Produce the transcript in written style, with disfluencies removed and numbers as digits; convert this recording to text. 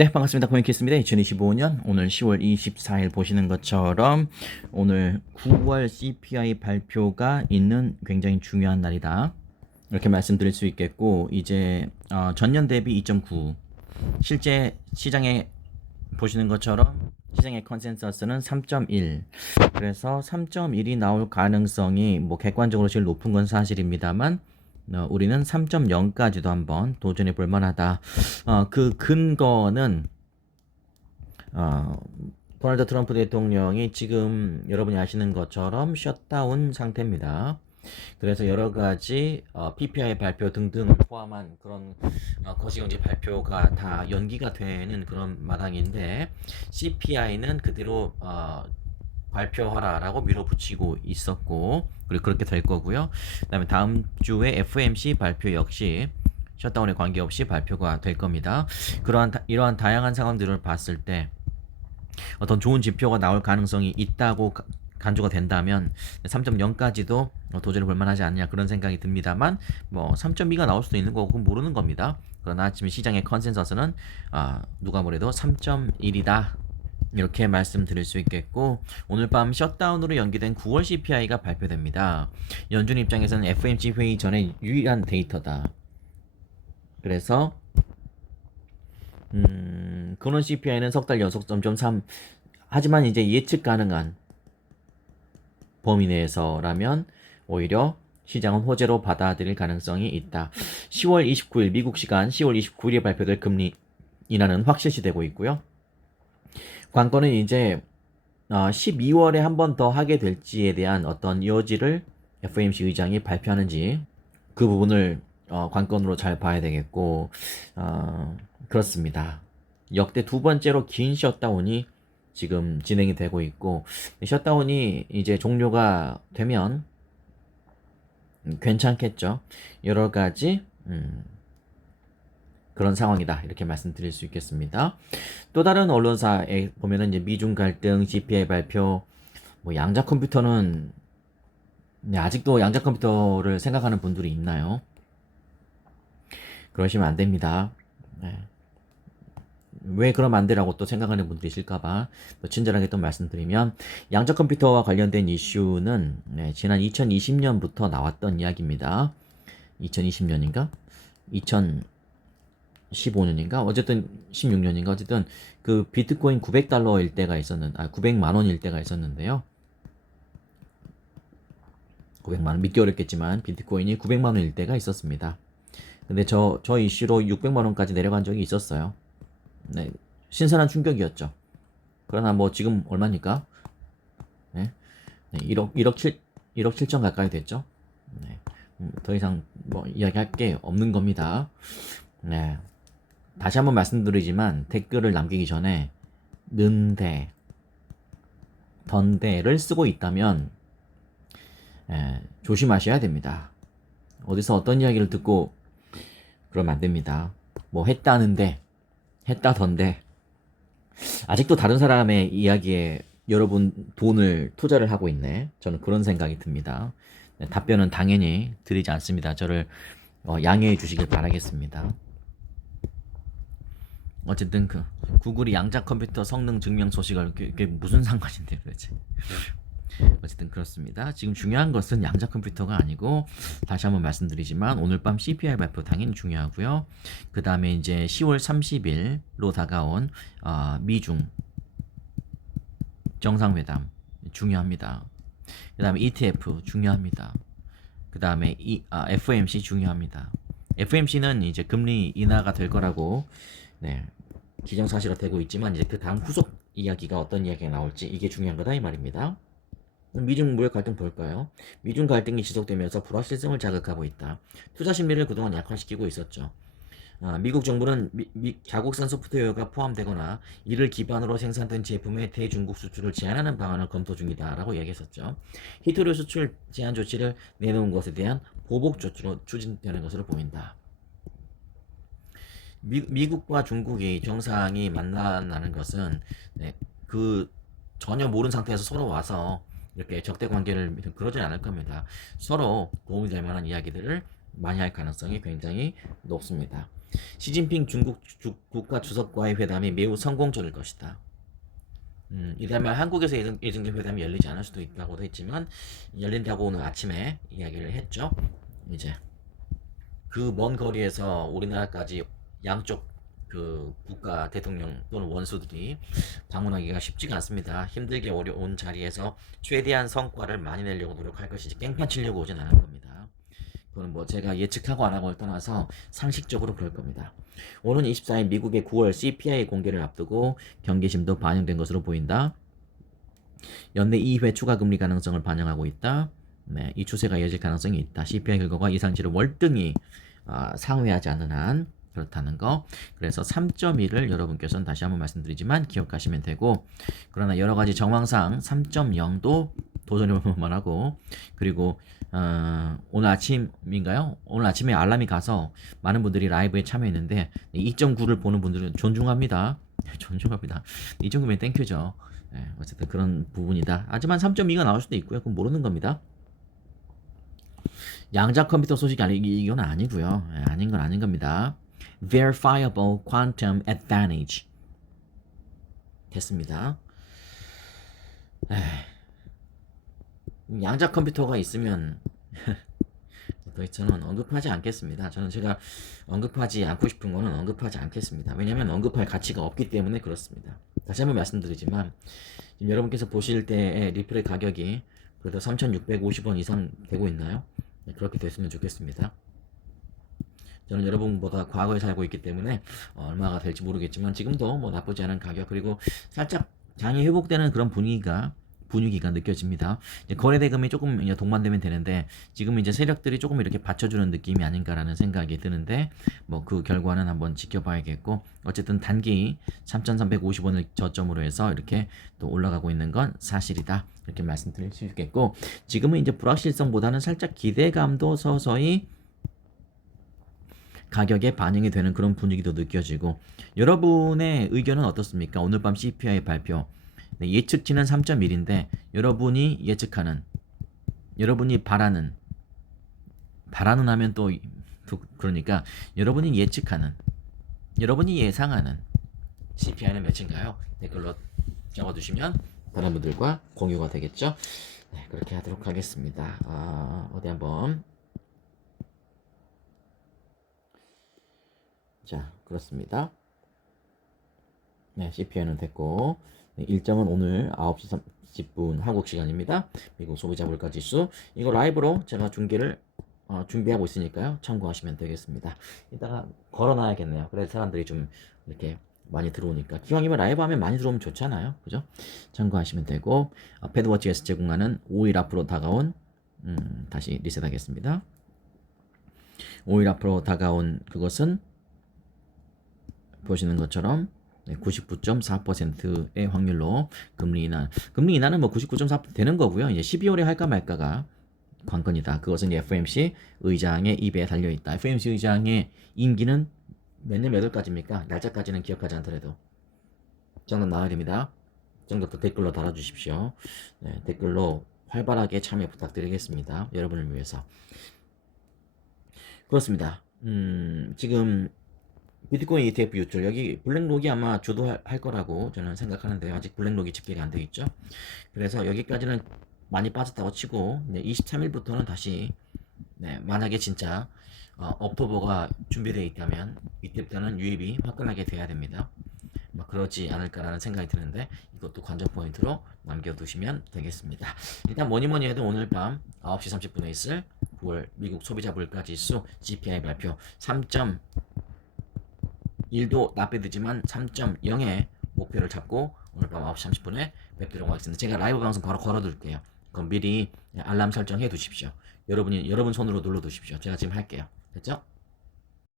네, 반갑습니다. 코인키스입니다. 2025년 오늘 10월 24일 보시는 것처럼 오늘 9월 CPI 발표가 있는 굉장히 중요한 날이다. 이렇게 말씀드릴 수 있겠고, 이제 전년 대비 2.9, 실제 시장에 보시는 것처럼 시장의 컨센서스는 3.1. 그래서 3.1이 나올 가능성이 뭐 객관적으로 제일 높은 건 사실입니다만, 우리는 3.0까지도 한번 도전해 볼 만하다. 그 근거는 도널드 트럼프 대통령이 지금 여러분이 아시는 것처럼 셧다운 상태입니다. 그래서 여러 가지 PPI 발표 등등을 포함한 그런 거시경제 발표가 다 연기가 되는 그런 마당인데, CPI는 그대로 발표하라라고 밀어붙이고 있었고, 그리고 그렇게 될 거고요. 그다음에 다음 주에 FOMC 발표 역시 셧다운에 관계없이 발표가 될 겁니다. 이러한 다양한 상황들을 봤을 때 어떤 좋은 지표가 나올 가능성이 있다고 간주가 된다면 3.0까지도 도전해 볼 만하지 않냐, 그런 생각이 듭니다만, 뭐 3.2가 나올 수도 있는 거고 모르는 겁니다. 그러나 지금 시장의 컨센서스는 누가 뭐래도 3.1이다, 이렇게 말씀드릴 수 있겠고, 오늘 밤 셧다운으로 연기된 9월 CPI가 발표됩니다. 연준 입장에서는 FOMC 회의 전에 유일한 데이터다. 그래서 근원 CPI는 석 달 연속 0.3, 하지만 이제 예측 가능한 범위 내에서라면 오히려 시장은 호재로 받아들일 가능성이 있다. 10월 29일 미국 시간 10월 29일에 발표될 금리 인하는 확실시되고 있고요. 관건은 이제 12월에 한 번 더 하게 될지에 대한 어떤 여지를 FOMC 의장이 발표하는지, 그 부분을 관건으로 잘 봐야 되겠고, 그렇습니다. 역대 두 번째로 긴 셧다운이 지금 진행이 되고 있고, 셧다운이 이제 종료가 되면 괜찮겠죠. 여러 가지 그런 상황이다, 이렇게 말씀드릴 수 있겠습니다. 또 다른 언론사에 보면은 이제 미중 갈등, CPI 발표, 뭐 양자 컴퓨터는 아직도 양자 컴퓨터를 생각하는 분들이 있나요? 그러시면 안 됩니다. 네. 왜 그러면 안 되라고 또 생각하는 분들이 있을까봐 또 친절하게 또 말씀드리면, 양자 컴퓨터와 관련된 이슈는 지난 2020년부터 나왔던 이야기입니다. 2020년인가? 2015년인가? 어쨌든 16년인가? 어쨌든 그 비트코인 900달러일 때가 900만 원일 때가 있었는데요. 900만 원 믿기 어렵겠지만 비트코인이 900만 원일 때가 있었습니다. 근데 저 이슈로 600만 원까지 내려간 적이 있었어요. 네, 신선한 충격이었죠. 그러나 뭐 지금 얼마니까? 네, 1억 7천 가까이 됐죠. 네, 더 이상 뭐 이야기할 게 없는 겁니다. 네, 다시 한번 말씀드리지만 댓글을 남기기 전에 는데, 던데를 쓰고 있다면 조심하셔야 됩니다. 어디서 어떤 이야기를 듣고 그러면 안 됩니다. 뭐 했다는데, 했다던데, 아직도 다른 사람의 이야기에 여러분 돈을 투자를 하고 있네. 저는 그런 생각이 듭니다. 답변은 당연히 드리지 않습니다. 저를 양해해 주시길 바라겠습니다. 어쨌든 그 구글이 양자 컴퓨터 성능 증명 소식을, 그게 무슨 상관인데 도대체. 어쨌든 그렇습니다. 지금 중요한 것은 양자 컴퓨터가 아니고, 다시 한번 말씀드리지만 오늘 밤 CPI 발표 당연히 중요하고요. 그 다음에 이제 10월 30일로 다가온 미중 정상회담 중요합니다. 그 다음에 ETF 중요합니다. 그 다음에 FOMC 중요합니다. FOMC는 이제 금리 인하가 될 거라고 기정사실화되고 있지만, 이제 그 다음 후속 이야기가 어떤 이야기가 나올지, 이게 중요한 거다, 이 말입니다. 미중 무역 갈등 볼까요? 미중 갈등이 지속되면서 불확실성을 자극하고 있다. 투자 심리를 그동안 약화시키고 있었죠. 미국 정부는 자국산 소프트웨어가 포함되거나 이를 기반으로 생산된 제품의 대중국 수출을 제한하는 방안을 검토 중이다라고 얘기했었죠. 히토류 수출 제한 조치를 내놓은 것에 대한 보복 조치로 추진되는 것으로 보인다. 미국과 중국이 정상이 만나는 것은 그 전혀 모르는 상태에서 서로 와서 이렇게 적대 관계를 그러진 않을 겁니다. 서로 도움이 될 만한 이야기들을 많이 할 가능성이 굉장히 높습니다. 시진핑 중국 국가 주석과의 회담이 매우 성공적일 것이다. 이다만 한국에서 예정된 회담이 열리지 않을 수도 있다고도 했지만 열린다고 오늘 아침에 이야기를 했죠. 이제 그 먼 거리에서 우리나라까지 양쪽 그 국가 대통령 또는 원수들이 방문하기가 쉽지가 않습니다. 힘들게 어려운 자리에서 최대한 성과를 많이 내려고 노력할 것이지 깽판 치려고 오진 않을 겁니다. 그건 뭐 제가 예측하고 안 하고를 떠나서 상식적으로 그럴 겁니다. 오는 24일 미국의 9월 CPI 공개를 앞두고 경계심도 반영된 것으로 보인다. 연내 2회 추가 금리 가능성을 반영하고 있다. 네, 이 추세가 이어질 가능성이 있다. CPI 결과가 예상치를 월등히 상회하지 않는 한 그렇다는 거. 그래서 3.1을 여러분께서는 다시 한번 말씀드리지만 기억하시면 되고, 그러나 여러 가지 정황상 3.0도 도전해볼만 하고, 그리고 오늘 아침인가요? 오늘 아침에 알람이 가서 많은 분들이 라이브에 참여했는데 2.9를 보는 분들은 존중합니다. 존중합니다. 2.9면 땡큐죠. 네, 어쨌든 그런 부분이다. 하지만 3.2가 나올 수도 있고요. 그건 모르는 겁니다. 양자 컴퓨터 소식이 이건 아니고요. 네, 아닌 건 아닌 겁니다. Verifiable Quantum Advantage 됐습니다. 양자 컴퓨터가 있으면 더 저는 언급하지 않겠습니다. 제가 언급하지 않고 싶은 거는 언급하지 않겠습니다. 왜냐하면 언급할 가치가 없기 때문에 그렇습니다. 다시 한번 말씀드리지만 지금 여러분께서 보실 때의 리플의 가격이 그래도 3,650원 이상 되고 있나요? 네, 그렇게 됐으면 좋겠습니다. 저는 여러분보다 과거에 살고 있기 때문에 얼마가 될지 모르겠지만 지금도 뭐 나쁘지 않은 가격, 그리고 살짝 장이 회복되는 그런 분위기가 느껴집니다. 이제 거래 대금이 조금 이제 동반되면 되는데 지금 이제 세력들이 조금 이렇게 받쳐주는 느낌이 아닌가라는 생각이 드는데 뭐 그 결과는 한번 지켜봐야겠고, 어쨌든 단기 3,350원을 저점으로 해서 이렇게 또 올라가고 있는 건 사실이다, 이렇게 말씀드릴 수 있겠고, 지금은 이제 불확실성보다는 살짝 기대감도 서서히 가격에 반영이 되는 그런 분위기도 느껴지고, 여러분의 의견은 어떻습니까? 오늘 밤 CPI 발표, 네, 예측치는 3.1인데 여러분이 예측하는, 여러분이 바라는 하면 또 그러니까 여러분이 예측하는, 여러분이 예상하는 CPI는 몇인가요? 댓글로 적어두시면 다른 분들과 공유가 되겠죠. 네, 그렇게 하도록 하겠습니다. 어디 한번, 자, 그렇습니다. 네, CPI는 됐고, 네, 일정은 오늘 9시 30분 한국 시간입니다. 미국 소비자 물가 지수, 이거 라이브로 제가 준비하고 있으니까요, 참고하시면 되겠습니다. 이따가 걸어놔야겠네요. 그래서 사람들이 좀 이렇게 많이 들어오니까, 기왕이면 라이브 하면 많이 들어오면 좋잖아요, 그죠? 참고하시면 되고, 패드워치에서 제공하는 5일 앞으로 다가온, 다시 리셋하겠습니다. 5일 앞으로 다가온 그것은 보시는 것처럼 99.4%의 확률로 금리 인하는 뭐 99.4% 되는 거고요. 이제 12월에 할까 말까가 관건이다. 그것은 FOMC 의장의 입에 달려 있다. FOMC 의장의 임기는 몇 년 몇 월까지입니까? 날짜까지는 기억하지 않더라도 정답 나와야 됩니다. 정답도 댓글로 달아주십시오. 네, 댓글로 활발하게 참여 부탁드리겠습니다. 여러분을 위해서. 그렇습니다. 지금 비트코인 ETF 유출, 여기 블랙록이 아마 주도할 거라고 저는 생각하는데 아직 블랙록이 집계가 안 되어 있죠. 그래서 여기까지는 많이 빠졌다고 치고, 23일부터는 다시, 만약에 진짜 옥토버가 준비되어 있다면 이때부터는 유입이 화끈하게 돼야 됩니다. 그러지 않을까라는 생각이 드는데 이것도 관전 포인트로 남겨두시면 되겠습니다. 일단 뭐니뭐니 해도 오늘 밤 9시 30분에 있을 9월 미국 소비자 물가 지수 CPI 발표, 3.1도 나쁘지만 3.0의 목표를 잡고 오늘 밤 9시 30분에 뵙도록 하겠습니다. 제가 라이브 방송 바로 걸어둘게요. 그럼 미리 알람 설정해 두십시오. 여러분 손으로 눌러 두십시오. 제가 지금 할게요. 됐죠?